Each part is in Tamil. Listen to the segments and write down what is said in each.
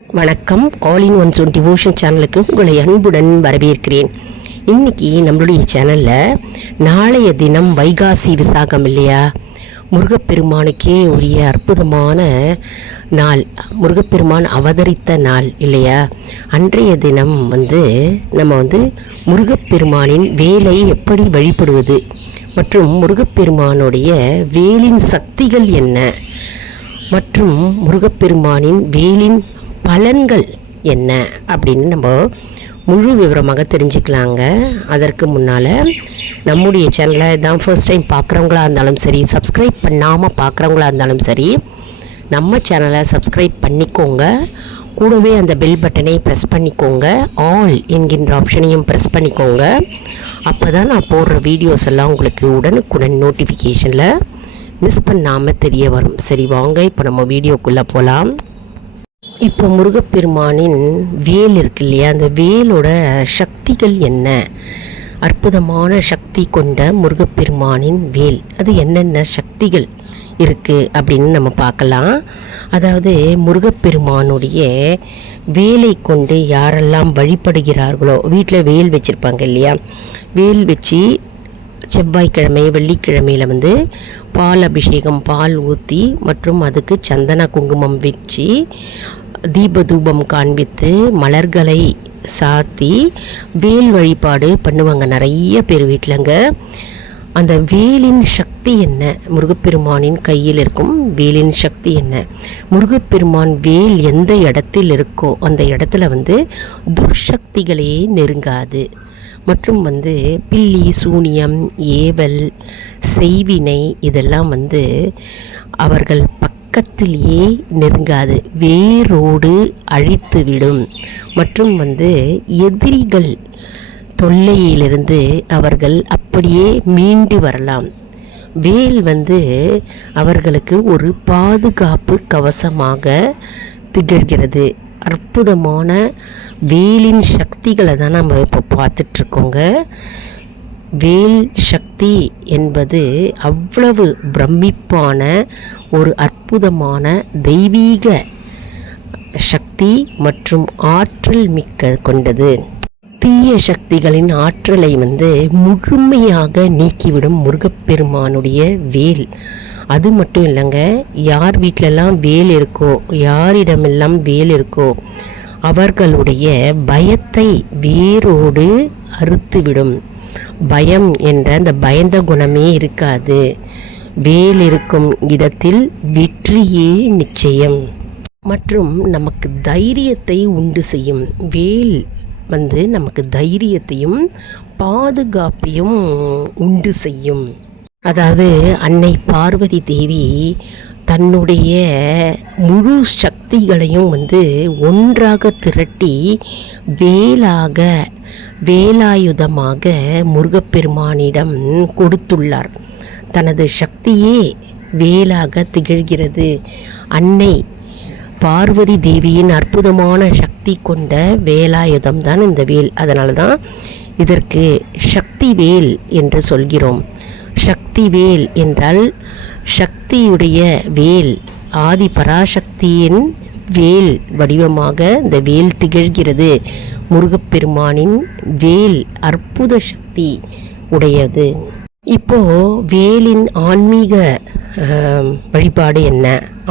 வணக்கம். All in once one devotion சேனலுக்கு உங்களை அன்புடன் வரவேற்கிறேன். இன்றைக்கி நம்மளுடைய சேனலில் நாளைய தினம் வைகாசி விசாகம் இல்லையா, முருகப்பெருமானுக்கே உரிய அற்புதமான நாள், முருகப்பெருமான் அவதரித்த நாள் இல்லையா. அன்றைய தினம் நம்ம முருகப்பெருமானின் வேலை எப்படி வழிபடுவது மற்றும் முருகப்பெருமானுடைய வேலின் சக்திகள் என்ன மற்றும் முருகப்பெருமானின் வேலின் பலன்கள் என்ன அப்படின்னு நம்ம முழு விவரமாக தெரிஞ்சுக்கலாங்க. அதற்கு முன்னால் நம்முடைய சேனலை தான் ஃபர்ஸ்ட் டைம் பார்க்குறவங்களா இருந்தாலும் சரி, சப்ஸ்கிரைப் பண்ணாமல் பார்க்குறவங்களா இருந்தாலும் சரி, நம்ம சேனலை சப்ஸ்கிரைப் பண்ணிக்கோங்க. கூடவே அந்த பெல் பட்டனை ப்ரெஸ் பண்ணிக்கோங்க. ஆல் என்கின்ற ஆப்ஷனையும் ப்ரெஸ் பண்ணிக்கோங்க. அப்போ தான் நான் போடுற வீடியோஸ் எல்லாம் உங்களுக்கு உடனுக்குடன் நோட்டிஃபிகேஷனில் மிஸ் பண்ணாமல் தெரிய வரும். சரி வாங்க, இப்போ நம்ம வீடியோக்குள்ளே போகலாம். இப்போ முருகப்பெருமானின் வேல் இருக்கு இல்லையா, அந்த வேலோட சக்திகள் என்ன, அற்புதமான சக்தி கொண்ட முருகப்பெருமானின் வேல், அது என்னென்ன சக்திகள் இருக்குது அப்படின்னு நம்ம பார்க்கலாம். அதாவது முருகப்பெருமானுடைய வேலை கொண்டு யாரெல்லாம் வழிபடுகிறார்களோ, வீட்டில் வேல் வச்சுருப்பாங்க இல்லையா, வேல் வச்சு செவ்வாய்க்கிழமை வெள்ளிக்கிழமையில் பால் அபிஷேகம், பால் ஊற்றி மற்றும் அதுக்கு சந்தன குங்குமம் வச்சு தீப தூபம் காண்பித்து மலர்களை சாத்தி வேல் வழிபாடு பண்ணுவாங்க நிறைய பேர் வீட்டிலங்க. அந்த வேலின் சக்தி என்ன, முருகப்பெருமானின் கையில் இருக்கும் வேலின் சக்தி என்ன, முருகப்பெருமான் வேல் எந்த இடத்தில் இருக்கோ அந்த இடத்துல துர்சக்திகளே நெருங்காது மற்றும் பில்லி சூனியம் ஏவல் செய்வினை இதெல்லாம் அவர்கள் பக்கத்திலேயே நெருங்காது, வேரோடு அழித்துவிடும் மற்றும் எதிரிகள் தொல்லையிலிருந்து அவர்கள் அப்படியே மீண்டு வரலாம். வேல் அவர்களுக்கு ஒரு பாதுகாப்பு கவசமாக திகழ்கிறது. அற்புதமான வேலின் சக்திகளை தான் நம்ம இப்போ பார்த்துட்ருக்கோங்க. வேல் சக்தி என்பது அவ்வளவு பிரமிப்பான ஒரு அற்புதமான தெய்வீக சக்தி மற்றும் ஆற்றல் மிக்க கொண்டது. தீய சக்திகளின் ஆற்றலை முழுமையாக நீக்கிவிடும் முருகப்பெருமானுடைய வேல். அது மட்டும் இல்லைங்க, யார் வீட்டிலெல்லாம் வேல் இருக்கோ, யாரிடமெல்லாம் வேல் இருக்கோ அவர்களுடைய பயத்தை வேரோடு அறுத்துவிடும். பயம் என்ற அந்த பயந்த குணமே இருக்காது. வேல் இருக்கும் இடத்தில் வெற்றியே நிச்சயம் மற்றும் நமக்கு தைரியத்தை உண்டு செய்யும். வேல் நமக்கு தைரியத்தையும் பாதுகாப்பையும் உண்டு செய்யும். அதாவது அன்னை பார்வதி தேவி தன்னுடைய முழு சக்திகளையும் ஒன்றாக திரட்டி வேலாயுதமாக முருகப்பெருமானிடம் கொடுத்துள்ளார். தனது சக்தியே வேலாக திகழ்கிறது. அன்னை பார்வதி தேவியின் அற்புதமான சக்தி கொண்ட வேலாயுதம் தான் இந்த வேல். அதனால தான் இதற்கு சக்தி வேல் என்று சொல்கிறோம். சக்தி வேல் என்றால் சக்தியுடைய வேல், ஆதி பராசக்தியின் வேல் வடிவமாக இந்த வேல் திகழ்கிறது. முருகப்பெருமானின் வேல் அற்புத சக்தி உடையது. இப்போது வேலின் ஆன்மீக வழிபாடு என்ன,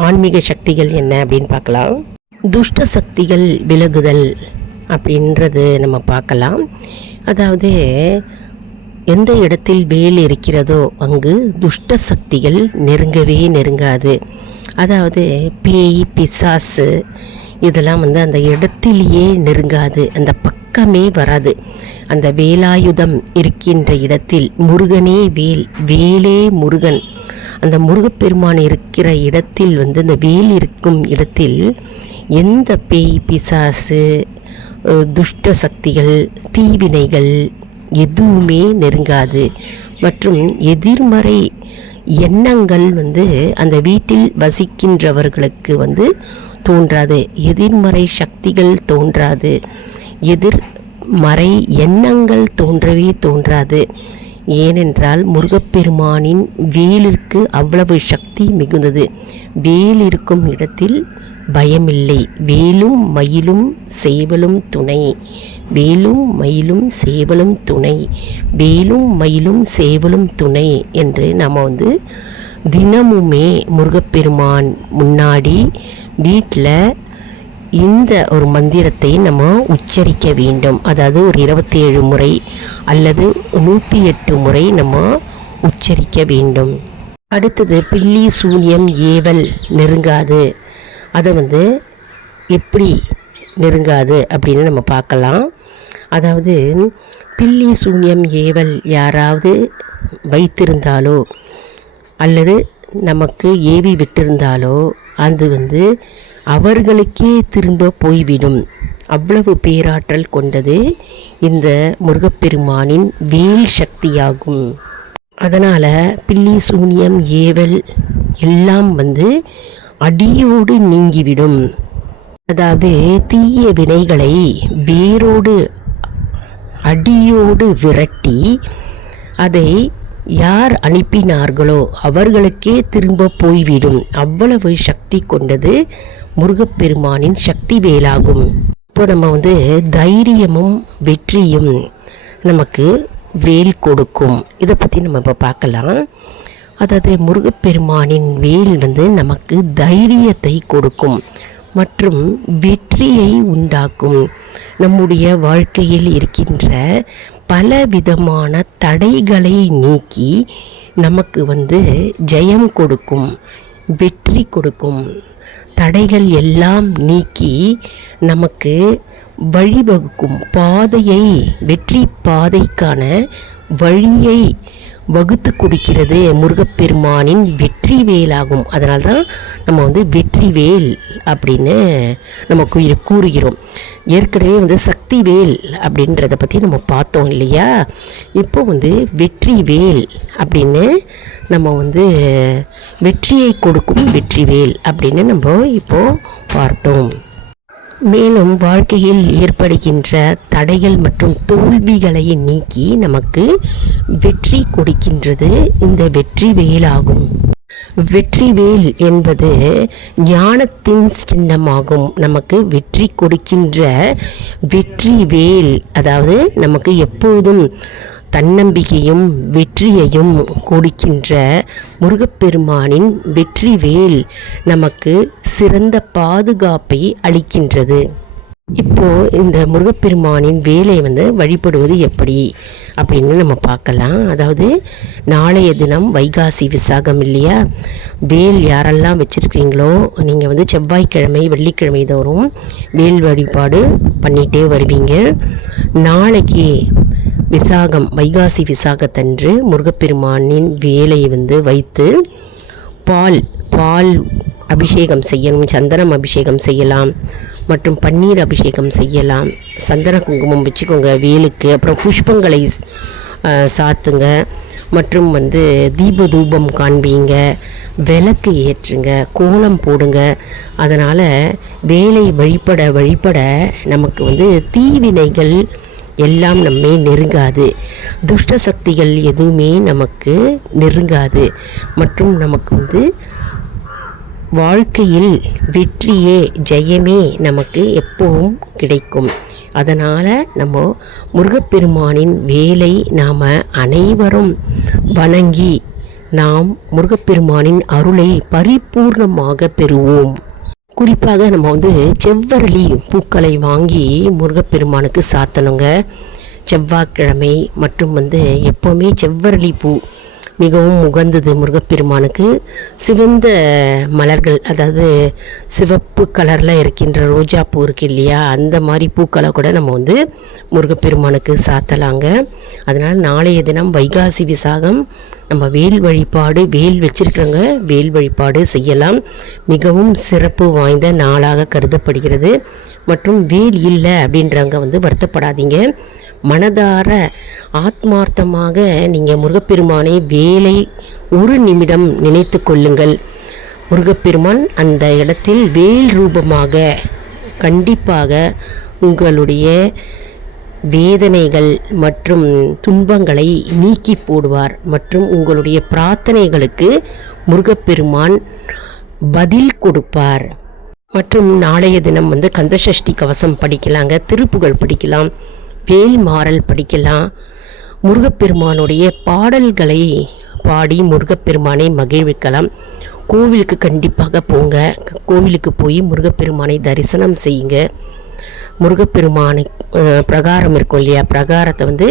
ஆன்மீக சக்திகள் என்ன அப்படின்னு பார்க்கலாம். துஷ்ட சக்திகள் விலகுதல் அப்படின்றது நம்ம பார்க்கலாம். அதாவது எந்த இடத்தில் வேல் இருக்கிறதோ அங்கு துஷ்ட சக்திகள் நெருங்கவே நெருங்காது. அதாவது பேய் பிசாசு இதெல்லாம் அந்த இடத்திலேயே நெருங்காது, அந்த பக்கமே வராது. அந்த வேலாயுதம் இருக்கின்ற இடத்தில் முருகனே வேல், வேலே முருகன். அந்த முருகப்பெருமான் இருக்கிற இடத்தில் அந்த வேல் இருக்கும் இடத்தில் எந்த பேய் பிசாசு துஷ்ட சக்திகள் தீவினைகள் எதுவுமே நெருங்காது மற்றும் எதிர்மறை எண்ணங்கள் அந்த வீட்டில் வசிக்கின்றவர்களுக்கு தோன்றாது. எதிர்மறை சக்திகள் தோன்றாது, எதிர்மறை எண்ணங்கள் தோன்றவே தோன்றாது. ஏனென்றால் முருகப்பெருமானின் வேலிற்கு அவ்வளவு சக்தி மிகுந்தது. வேல் இருக்கும் இடத்தில் பயமில்லை. வேலும் மயிலும் சேவலும் துணை, வேலும் மயிலும் சேவலும் துணை, வேலும் மயிலும் சேவலும் துணை என்று நம்ம தினமுமே முருகப்பெருமான் முன்னாடி வீட்டில் இந்த ஒரு மந்திரத்தை நம்ம உச்சரிக்க வேண்டும். அதாவது ஒரு 27 முறை அல்லது 108 முறை நம்ம உச்சரிக்க வேண்டும். அடுத்தது பில்லி சூனியம் ஏவல் நெருங்காது. அதை எப்படி நெருங்காது அப்படின்னு நம்ம பார்க்கலாம். அதாவது பில்லி சூனியம் ஏவல் யாராவது வைத்திருந்தாலோ அல்லது நமக்கு ஏவி விட்டிருந்தாலோ அது அவர்களுக்கே திரும்ப போய்விடும். அவ்வளவு பேராற்றல் கொண்டது இந்த முருகப்பெருமானின் வேல் சக்தியாகும். அதனால் பில்லி சூனியம் ஏவல் எல்லாம் அடியோடு நீங்கிவிடும். அதாவது தீய வினைகளை வேரோடு அடியோடு விரட்டி அதை யார் அனுப்பினார்களோ அவர்களுக்கே திரும்ப போய்விடும். அவ்வளவு சக்தி கொண்டது முருகப்பெருமானின் சக்தி வேலாகும். இப்போ நம்ம தைரியமும் வெற்றியும் நமக்கு வேல் கொடுக்கும். இதை பற்றி நம்ம இப்போ பார்க்கலாம். அதாவது முருகப்பெருமானின் வேல் நமக்கு தைரியத்தை கொடுக்கும் மற்றும் வெற்றியை உண்டாக்கும். நம்முடைய வாழ்க்கையில் இருக்கின்ற பல விதமான தடைகளை நீக்கி நமக்கு ஜெயம் கொடுக்கும், வெற்றி கொடுக்கும். தடைகள் எல்லாம் நீக்கி நமக்கு வழிவகுக்கும் பாதையை, வெற்றி பாதைக்கான வழியை வகுத்து கொடுக்கிறது முருகப்பெருமானின் வெற்றி வேலாகும். அதனால தான் நம்ம வெற்றி வேல் அப்படின்னு நம்ம கூறுகிறோம். ஏற்கனவே சக்தி வேல் அப்படின்றத பற்றி நம்ம பார்த்தோம் இல்லையா? இப்போ வெற்றி வேல் அப்படின்னு நம்ம வெற்றியை கொடுக்கும் வெற்றி வேல் அப்படின்னு நம்ம இப்போது பார்த்தோம். மேலும் வாழ்க்கையில் ஏற்படுகின்ற தடைகள் மற்றும் தோல்விகளை நீக்கி நமக்கு வெற்றி கொடுக்கின்றது இந்த வெற்றி வேலாகும். வெற்றி வேல் என்பது ஞானத்தின் சின்னமாகும். நமக்கு வெற்றி கொடுக்கின்ற வெற்றி வேல், அதாவது நமக்கு எப்பொழுதும் தன்னம்பிக்கையும் வெற்றியையும் கொடுக்கின்ற முருகப்பெருமானின் வெற்றி வேல் நமக்கு சிறந்த பாதுகாப்பை அளிக்கின்றது. இப்போது இந்த முருகப்பெருமானின் வேலை வழிபடுவது எப்படி அப்படின்னு நம்ம பார்க்கலாம். அதாவது நாளைய தினம் வைகாசி விசாகம் இல்லையா? வேல் யாரெல்லாம் வச்சுருக்கீங்களோ நீங்கள் செவ்வாய்க்கிழமை வெள்ளிக்கிழமை தோறும் வேல் வழிபாடு பண்ணிகிட்டே வருவீங்க. நாளைக்கு விசாகம், வைகாசி விசாகத்தன்று முருகப்பெருமானின் வேலை வைத்து பால் அபிஷேகம் செய்யணும், சந்தனம் அபிஷேகம் செய்யலாம் மற்றும் பன்னீர் அபிஷேகம் செய்யலாம். சந்தன குங்குமம் வச்சுக்கோங்க வேலுக்கு. அப்புறம் புஷ்பங்களை சாத்துங்க மற்றும் தீப தூபம் காண்பீங்க, விளக்கு ஏற்றுங்க, கோலம் போடுங்க. அதனால் வேலை வழிபட நமக்கு தீவினைகள் எல்லாம் நம்மை நெருங்காது, துஷ்ட சக்திகள் எதுவுமே நமக்கு நெருங்காது மற்றும் நமக்கு வாழ்க்கையில் வெற்றியே ஜெயமே நமக்கு எப்பவும் கிடைக்கும். அதனால் நம்ம முருகப்பெருமானின் வேலை நாம் அனைவரும் வணங்கி நாம் முருகப்பெருமானின் அருளை பரிபூர்ணமாக பெறுவோம். குறிப்பாக நம்ம செவ்வரளி பூக்களை வாங்கி முருகப்பெருமானுக்கு சாத்தணுங்க. செவ்வாய்க்கிழமை மற்றும் எப்போவுமே செவ்வரளி பூ மிகவும் உகந்தது முருகப்பெருமானுக்கு. சிவந்த மலர்கள், அதாவது சிவப்பு கலரில் இருக்கின்ற ரோஜா பூ இருக்குது இல்லையா, அந்த மாதிரி பூக்களை கூட நம்ம முருகப்பெருமானுக்கு சாத்தலாங்க. அதனால் நாளைய தினம் வைகாசி விசாகம் நம்ம வேல் வழிபாடு, வேல் வச்சிருக்கிறவங்க வேல் வழிபாடு செய்யலாம். மிகவும் சிறப்பு வாய்ந்த நாளாக கருதப்படுகிறது. மற்றும் வேல் இல்லை அப்படின்றவங்க வருத்தப்படாதீங்க. மனதார ஆத்மார்த்தமாக நீங்கள் முருகப்பெருமானை வேலை ஒரு நிமிடம் நினைத்து கொள்ளுங்கள். முருகப்பெருமான் அந்த இடத்தில் வேல் ரூபமாக கண்டிப்பாக உங்களுடைய வேதனைகள் மற்றும் துன்பங்களை நீக்கி போடுவார். மற்றும் உங்களுடைய பிரார்த்தனைகளுக்கு முருகப்பெருமான் பதில் கொடுப்பார். மற்றும் நாளைய தினம் வந்து கந்தசஷ்டி கவசம் படிக்கலாங்க, திருப்புகழ் படிக்கலாம், வேல்மாறல் படிக்கலாம், முருகப்பெருமானுடைய பாடல்களை பாடி முருகப்பெருமானை மகிழ்விக்கலாம். கோவிலுக்கு கண்டிப்பாக போங்க, கோவிலுக்கு போய் முருகப்பெருமானை தரிசனம் செய்யுங்க. முருகப்பெருமானை பிரகாரம் இருக்கும் இல்லையா, பிரகாரத்தை வந்து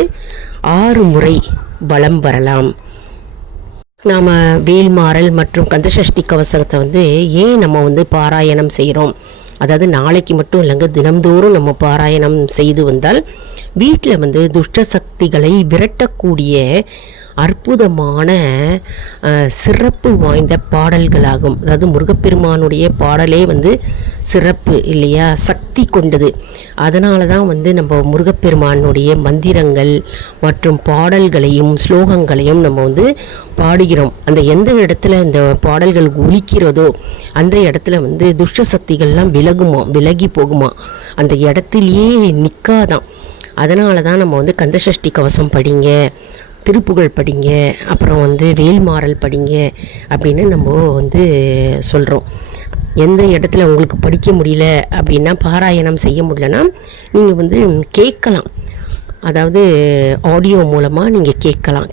6 முறை வலம் வரலாம். நாம் வேல்மாறல் மற்றும் கந்தசஷ்டி கவசத்தை வந்து ஏன் நம்ம வந்து பாராயணம் செய்கிறோம், அதாவது நாளைக்கு மட்டும் இல்லைங்க, தினம்தோறும் நம்ம பாராயணம் செய்து வந்தால் வீட்டில் வந்து துஷ்ட சக்திகளை விரட்டக்கூடிய அற்புதமான சிறப்பு வாய்ந்த பாடல்களாகும். அதாவது முருகப்பெருமானுடைய பாடலே வந்து சிறப்பு இல்லையா, சக்தி கொண்டது. அதனால தான் வந்து நம்ம முருகப்பெருமானுடைய மந்திரங்கள் மற்றும் பாடல்களையும் ஸ்லோகங்களையும் நம்ம வந்து பாடுகிறோம். அந்த எந்த இடத்துல இந்த பாடல்கள் ஒலிக்கிறதோ அந்த இடத்துல வந்து துஷ்ட சக்திகள்லாம் விலகி போகுமா, அந்த இடத்துலையே நிற்காதான். அதனால தான் நம்ம வந்து கந்தசஷ்டி கவசம் படிங்க, திருப்புகழ் படிங்க, அப்புறம் வந்து வேல்மாறல் படிங்க அப்படின்னு நம்ம வந்து சொல்கிறோம். எந்த இடத்துல உங்களுக்கு படிக்க முடியல அப்படின்னா, பாராயணம் செய்ய முடியலன்னா நீங்கள் வந்து கேட்கலாம். அதாவது ஆடியோ மூலமாக நீங்கள் கேட்கலாம்.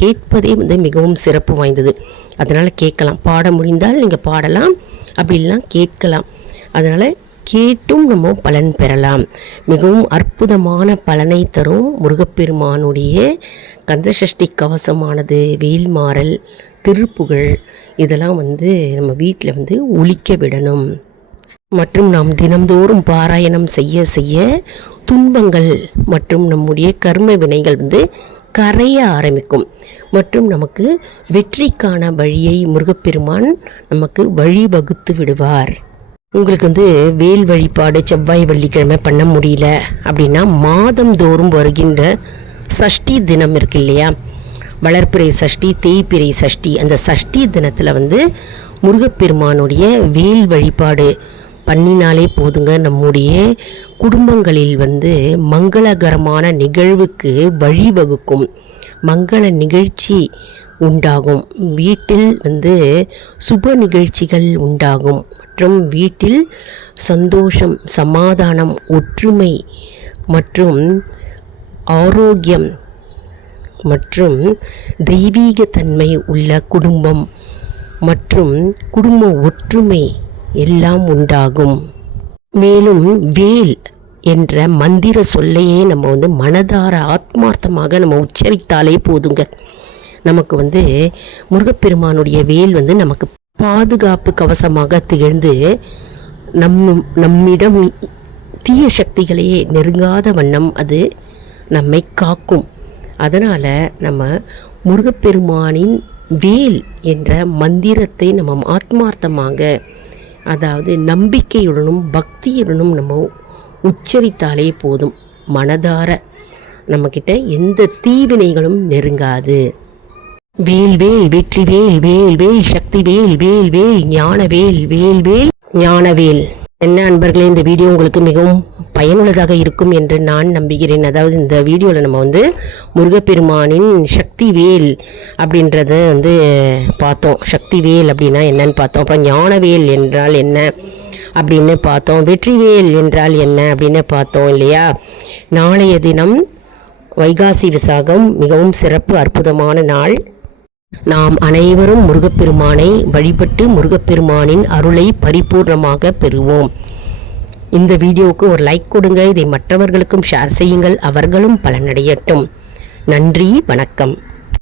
கேட்பதே வந்து மிகவும் சிறப்பு வாய்ந்தது. அதனால் கேட்கலாம். பாட முடிந்தால் நீங்கள் பாடலாம், அப்படிலாம் கேட்கலாம். அதனால் கேட்டும் நம்ம பலன் பெறலாம். மிகவும் அற்புதமான பலனை தரும் முருகப்பெருமானுடைய கந்தசஷ்டி கவசமானது, வேல்மாறல், திருப்புகழ் இதெல்லாம் வந்து நம்ம வீட்டில் வந்து ஒலிக்க விடணும். மற்றும் நாம் தினம்தோறும் பாராயணம் செய்ய செய்ய துன்பங்கள் மற்றும் நம்முடைய கர்ம வினைகள் வந்து கரைய ஆரம்பிக்கும். மற்றும் நமக்கு வெற்றிக்கான வழியை முருகப்பெருமான் நமக்கு வழிவகுத்து விடுவார். உங்களுக்கு வந்து வேல் வழிபாடு செவ்வாய் வெள்ளிக்கிழமை பண்ண முடியல அப்படின்னா, மாதந்தோறும் வருகின்ற சஷ்டி தினம் இருக்கு இல்லையா, வளர்ப்பிறை சஷ்டி, தேய்பிறை சஷ்டி, அந்த சஷ்டி தினத்தில் வந்து முருகப்பெருமானுடைய வேல் வழிபாடு பண்ணினாலே போதுங்க. நம்முடைய குடும்பங்களில் வந்து மங்களகரமான நிகழ்வுக்கு வழிவகுக்கும், மங்கள நிகழ்ச்சி உண்டாகும், வீட்டில் வந்து சுப நிகழ்ச்சிகள் உண்டாகும், மற்றும் வீட்டில் சந்தோஷம், சமாதானம், ஒற்றுமை மற்றும் ஆரோக்கியம் மற்றும் தெய்வீகத்தன்மை உள்ள குடும்பம் மற்றும் குடும்ப ஒற்றுமை எல்லாம் உண்டாகும். மேலும் வேல் என்ற மந்திர சொல்லையே நம்ம வந்து மனதார ஆத்மார்த்தமாக நம்ம உச்சரித்தாலே போதுங்க. நமக்கு வந்து முருகப்பெருமானுடைய வேல் வந்து நமக்கு பாதுகாப்பு கவசமாக திகழ்ந்து நம்மிடம் தீய சக்திகளையே நெருங்காத வண்ணம் அது நம்மை காக்கும். அதனால் நம்ம முருகப்பெருமானின் வேல் என்ற மந்திரத்தை நம்ம ஆத்மார்த்தமாக, அதாவது நம்பிக்கையுடனும் பக்தியுடனும் நம்ம உச்சரித்தாலே போதும். மனதார நம்மக்கிட்ட எந்த தீவினைகளும் நெருங்காது. வேல் வேல் வெற்றி வேல், வேல் வேல் சக்தி வேல், வேல் வேல் ஞானவேல், வேல் வேல் ஞானவேல். என்ன அன்பர்களே, இந்த வீடியோ உங்களுக்கு மிகவும் பயனுள்ளதாக இருக்கும் என்று நான் நம்புகிறேன். அதாவது இந்த வீடியோவில் நம்ம வந்து முருகப்பெருமானின் சக்தி வேல் அப்படின்றத வந்து பார்த்தோம். சக்தி வேல் அப்படின்னா என்னன்னு பார்த்தோம். அப்புறம் ஞானவேல் என்றால் என்ன அப்படின்னு பார்த்தோம். வெற்றிவேல் என்றால் என்ன அப்படின்னு பார்த்தோம் இல்லையா. நாளைய தினம் வைகாசி விசாகம், மிகவும் சிறப்பு அற்புதமான நாள். நாம் அனைவரும் முருகப்பெருமானை வழிபட்டு முருகப்பெருமானின் அருளை பரிபூர்ணமாக பெறுவோம். இந்த வீடியோவுக்கு ஒரு லைக் கொடுங்க. இதை மற்றவர்களுக்கும் ஷேர் செய்யுங்கள், அவர்களும் பலனடையட்டும். நன்றி, வணக்கம்.